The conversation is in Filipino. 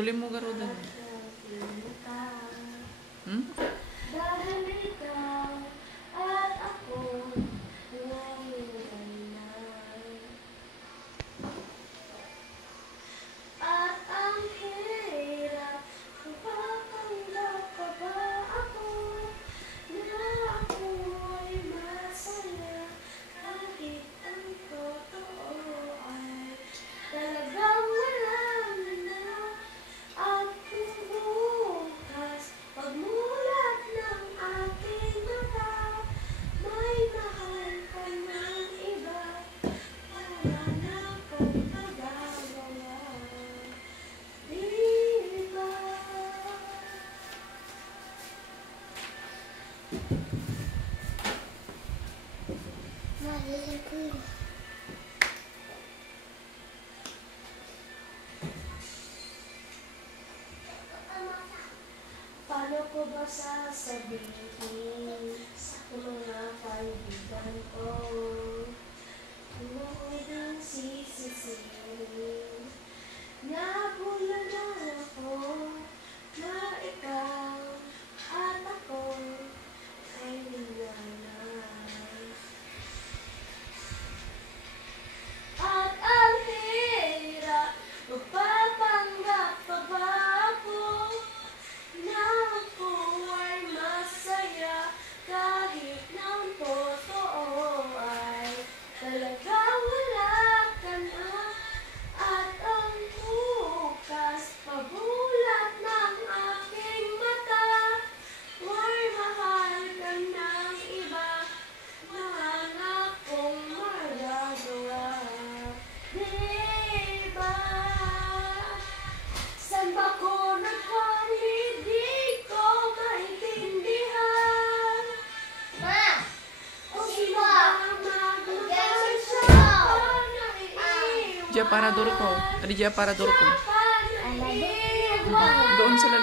Suli mo garo din. Hmm? Dahil ikaw at ako ngayon at ang hirap mapapanggap pa ba ako na ako'y masaya kahit ang totoo ay talagang walang na at bukas pagmulat ng aking mata may mahal ka ng iba wala na akong magagawa diba? Mahal ko. Paano ko ba sasabihin sa mga kaibigan ko kung ako'y nang sisisihin nabula na ako na ikaw at ako ay nilalay at ang hirap magpapanggap pa ba ako na ako ay masaya kahit ng totoo ay talaga wala ka na at ang bukas pabulat ng aking mata ay mahal ka ng iba wala na akong magagawa diba? Saan ba ko nagkamali? Di ko maintindihan. O sino ang magmahal siya pa naiiwan? Diya para duro ko. Adi diya para duro ko. Siya pa naiiwan. Doon sila